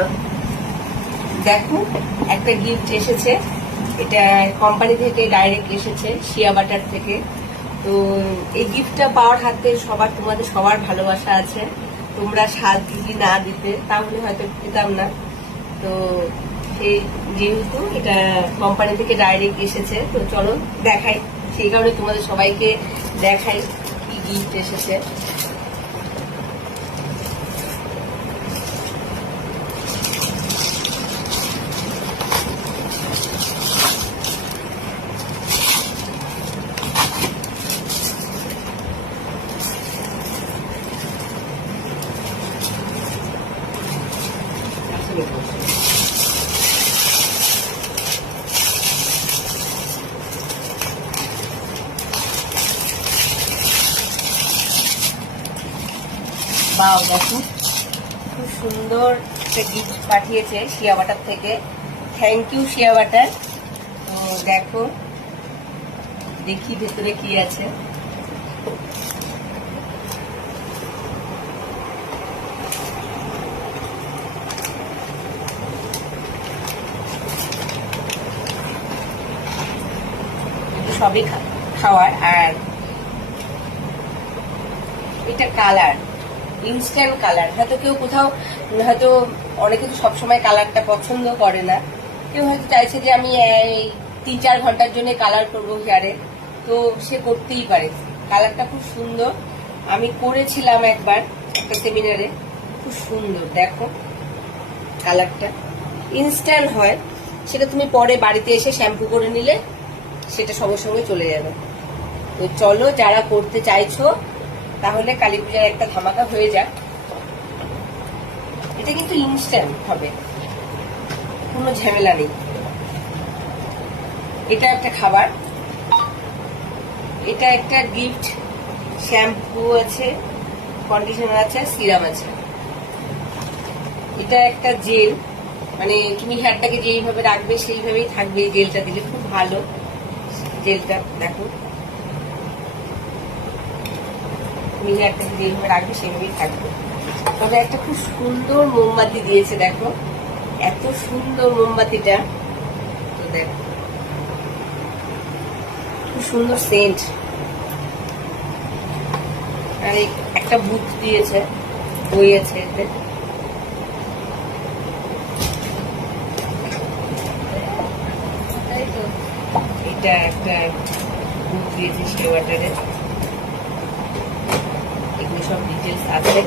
আচ্ছা, দেখো একটা গিফট এসেছে, এটা কোম্পানি থেকে ডাইরেক্ট এসেছে, শিয়া বাটার থেকে। তো এই গিফটটা পাওয়ার হাতে তোমাদের সবার ভালোবাসা আছে। তোমরা সাথ যদি না দিতে তাহলে হয়তো পেতাম না। তো সেই যেহেতু এটা কোম্পানি থেকে ডাইরেক্ট এসেছে, তো চলো দেখাই। সেই কারণে তোমাদের সবাইকে দেখাই কি গিফট এসেছে। বাও, দেখো খুব সুন্দর একটা গিফট পাঠিয়েছে শিয়া বাটার থেকে। Thank you Shea Butter. তো দেখো, দেখি ভেতরে কি আছে। সবই খাওয়ার। আর এটা কালার, ইনস্ট্যান্ট কালার। হয়তো কেউ কোথাও, হয়তো অনেকে তো সবসময় কালারটা পছন্দ করে না, কেউ হয়তো চাইছে যে আমি 3-4 ঘন্টার জন্য কালার করবো হেয়ারে, তো সে করতেই পারে। কালারটা খুব সুন্দর, আমি করেছিলাম একবার একটা সেমিনারে, খুব সুন্দর। দেখো কালারটা ইনস্ট্যান্ট হয়, সেটা তুমি পরে বাড়িতে এসে শ্যাম্পু করে নিলে সেটা সঙ্গে সঙ্গে চলে যাবে। তো চলো, যারা করতে চাইছো তাহলে কালী পূজার একটা ধামাকা হয়ে যাক। এটা কিন্তু ইনস্ট্যান্ট হবে, কোনো ঝামেলা নেই। এটা একটা খাবার, এটা একটা গিফট। শ্যাম্পু আছে, কন্ডিশনার আছে, সিরাম আছে। এটা একটা জেল, মানে তুমি হেয়ারটাকে যেইভাবে রাখবে সেইভাবেই থাকবে। জেলটা দিলে খুব ভালো। জেলটা দেখো, তুমি হেয়ারটাকে যেইভাবে রাখবে সেইভাবেই থাকবে। তবে একটা খুব সুন্দর মোমবাতি দিয়েছে, দেখো এত সুন্দর মোমবাতিটা। তো দেখো খুব সুন্দর সেন্ট। আর একটা বুক দিয়েছে, বই আছে এতে। এটা একটা বুক দিয়েছে শিয়া বাটারের, এগুলো সব ডিটেলস আছে।